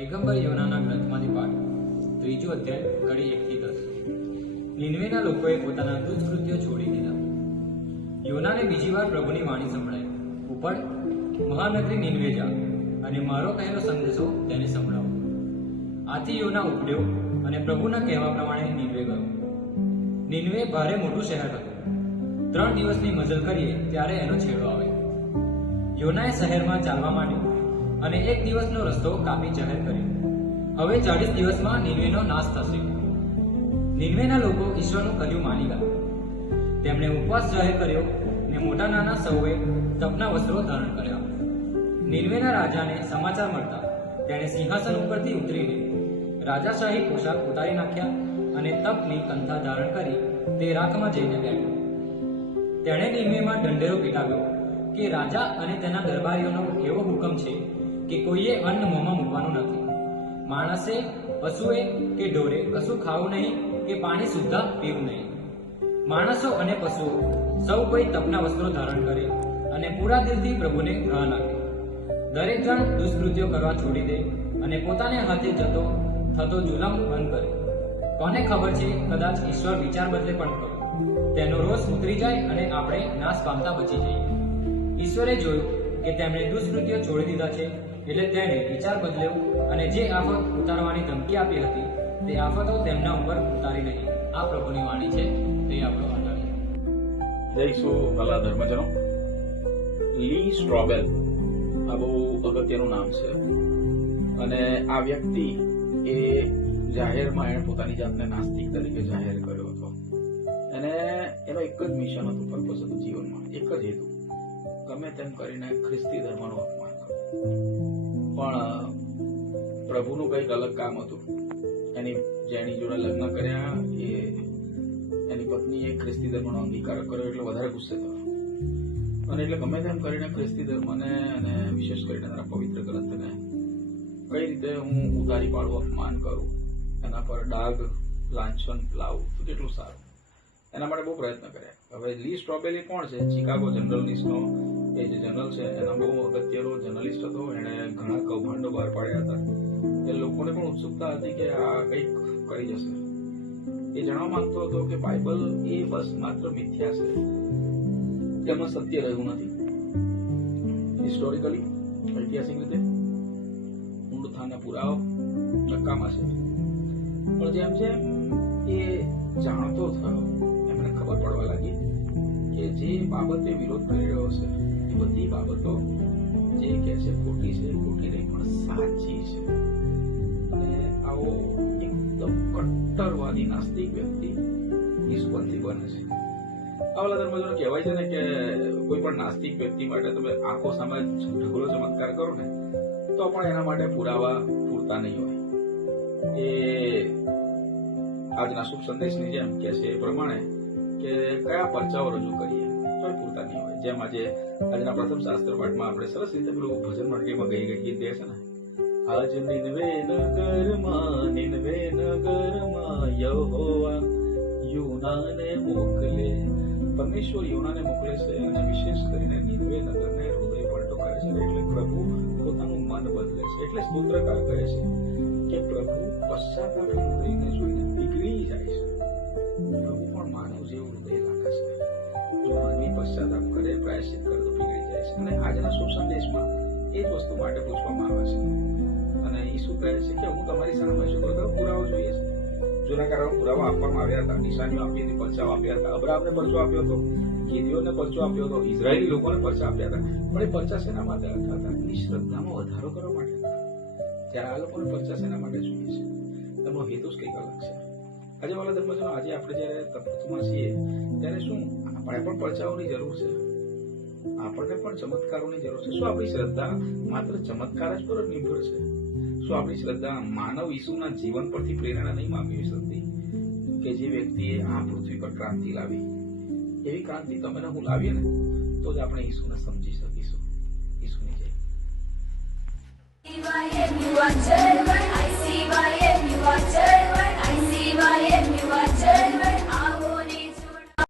પૈગંબર યોનાના ગ્રંથમાંથી પાઠ. ત્રીજો અધ્યાય કડી એકથી દસ. નિન્વેના લોકોએ પોતાના દુષ્કૃત્યો છોડી દીધા. યોનાને બીજી વાર પ્રભુની વાણી સંભળાઈ. ઉપર મહાનગરી નિન્વે જા અને મારો કહેલો સંદેશો તેને સંભળાવો. આથી યોના ઉપડ્યો અને પ્રભુના કહેવા પ્રમાણે નિન્વે ગયો. નિન્વે ભારે મોટું શહેર હતું. ત્રણ દિવસની મજલ કરીએ ત્યારે એનો છેડો આવે યોનાએ શહેરમાં ચાલવા માંડ્યું. અને એક દિવસનો રસ્તો કાપી જાહેર કર્યો. હવે ચાલીસ દિવસમાં નિર્વેનો નાશ થશે. નિર્વેના લોકો ઈશ્વરનું કહ્યું માની ગયા. તેમણે ઉપવાસ જાહેર કર્યો ને મોટા નાના સૌએ તપના વસ્ત્રો ધારણ કર્યા. નિર્વેના રાજાને સમાચાર મળતા તેણે સિંહાસન ઉપરથી ઉતરીને રાજાશાહી પોશાક ઉતારી નાખ્યા અને તપની કંથા ધારણ કરી તે રાખમાં જઈને બેઠો. તેણે નિનવેમાં દંડેરો પીટાવ્યો કે રાજા અને તેના દરબારીઓનો એવો હુકમ છે કે કોઈએ અન્ન મોંમાં મૂકવાનું નથી. માણસે પશુએ કે ઢોરે કશું ખાવું નહીં કે પાણી સુદ્ધા પીવું નહીં. માણસો અને પશુઓ સૌ કોઈ તપના વસ્ત્રો ધારણ કરે અને પૂરા દિલથી પ્રભુને ગ્રહણ આપે દરેક જણ દુષ્કૃત્યો કરવા છોડી દે અને પોતાને હાથે જતો, થતો જુલમ બંધ કરે. કોને ખબર છે કદાચ ઈશ્વર વિચાર બદલે પણ કરે તેનો રોષ ઉતરી જાય અને આપણે નાશ પામતા બચી જઈએ. ઈશ્વરે જોયું કે તેમણે દુષ્કૃત્યો છોડી દીધા છે એટલે તેણે વિચાર બદલ્યો અને જે આફત ઉતારવાની ધમકી આપી હતી, તે આફતો તેમના ઉપર ઉતારી નહીં. આ પ્રભુની વાણી છે, તે આપણો આધાર જય સુ ભલા ધર્મજનો. લી સ્ટ્રોબેલ, આ બહુ અગત્યનું નામ છે. અને આ વ્યક્તિ એ જાહેરમાં એણે પોતાની જાતને નાસ્તિક તરીકે જાહેર કર્યો હતો. અને એનો એક જ મિશન હતું પર્પઝ હતું જીવનમાં. એક જ હેતુ. ગમે તેમ કરીને ખ્રિસ્તી ધર્મનું અપમાન કરું. પણ, પ્રભુનું કંઈક અલગ કામ હતું. એની, જેની જોડે લગ્ન કર્યા, એ, એની પત્નીએ ખ્રિસ્તી ધર્મનો અંગીકાર કર્યો એટલે વધારે ગુસ્સે થયો. અને એટલે ગમે તેમ કરીને ખ્રિસ્તી ધર્મને અને વિશેષ કરીને તેના પવિત્ર ગ્રંથને કઈ રીતે હું ઉતારી પાડું અપમાન કરું, એના પર ડાઘ, લાંછન લાવું, તો કેટલું સારું. એના માટે બહુ પ્રયત્ન કર્યા. હવે લી સ્ટ્રોબેલી કોણ છે? ચિકાગો જર્નલિસ્ટનો એ જે જનરલ છે, એનો બહુ અગત્યનો જર્નલિસ્ટ હતો, એણે ઘણા કૌભાંડો બહાર પાડ્યા હતા. એ લોકોને પણ ઉત્સુકતા હતી કે આ કંઈક કરી જશે. એ જાણવા માંગતો હતો કે બાઇબલ એ બસ માત્ર મિથ્યા છે. તેમાં સત્ય રહ્યું નથી. હિસ્ટોરિકલી ઐતિહાસિક રીતે ઊંડથાના પુરાવો નકામા છે. પણ જેમ જેમ એ જાણતો થયો, એમને ખબર પડવા લાગી કે જે બાબતે વિરોધ કરી રહ્યો છે એ બધી બાબતો જે કે છે ખોટી છે, ખોટી નહીં, પણ સાચી છે. અને આવો એકદમ કટ્ટરવાદી, નાસ્તિક વ્યક્તિ નિષ્પંથી બને છે. આવાલા ધર્મજનો કહેવાય છે ને કે કોઈ પણ નાસ્તિક વ્યક્તિ માટે તમે આંખો સામે ઢગલો ચમત્કાર કરો ને, તો પણ એના માટે પુરાવા પૂરતા નહીં હોય. એ આજના શુભ સંદેશની જેમ કે છે એ પ્રમાણે કે કયા પરચાઓ રજૂ કરીએ? તો પૂરતા નહીં હોય. જેમ આજે આજના પ્રથમ શાસ્ત્ર પાઠમાં આપણે સરસ રીતે પેલું ભજન મંડળીમાં ગઈ ગઈ ગીત છે ને? આજ નિનવે નગરમાં નિનવે નગરમાં યહોવા, યુનાને મોકલે. પરમેશ્વર યુનાને મોકલે છે અને વિશેષ કરીને નિનવે નગરને હૃદય પલટો કરે છે. એટલે પ્રભુ પોતાનું મન બદલે છે. એટલે સ્તોત્રકાર કહે છે કે પ્રભુ પશ્ચાતાપ પ્રાયશ્ચિત કરે નીકળી જાય છે. અને આજના શુભ એ જ વસ્તુ માટે પૂછવામાં આવે છે. અને ઈસુ કહે છે કે હું તમારી સામે છું તો પુરાવો જોઈએ છે. જૂના કાળમાં પુરાવા આપવામાં આવ્યા હતા. નિશાનીઓ આપી હતી પરચાઓ આપ્યા હતા. અબ્રાહમને પરચો આપ્યો હતો. ગીદીઓને પરચો આપ્યો હતો. ઇઝરાયેલી લોકોને પરચા આપ્યા હતા. પણ એ પરચા શેના માટે આપ્યા હતા? એની શ્રદ્ધામાં વધારો કરવા માટે. ત્યારે આ લોકોને પરચા શેના માટે જોઈએ છે? એમનો હેતુ જ કંઈક અલગ છે. આજે વાલા ધર્મજનો, આજે આપણે જ્યારે તપસ્માં છીએ, ત્યારે શું આપણે પણ પરચાઓની જરૂર છે? આપણને પણ ચમત્કારોની જરૂર છે. શું આપણી શ્રદ્ધા માત્ર ચમત્કાર જ પર જ નિર્ભર છે? શું આપણી શ્રદ્ધા માનવ ઈસુના જીવન પરથી પ્રેરણા નહીં માગવી શકતી? કે જે વ્યક્તિએ આ પૃથ્વી પર ક્રાંતિ લાવી? એવી ક્રાંતિ તમે હું લાવીએ ને, તો જ આપણે ઈસુને સમજી શકીશું. ઈસુની જય.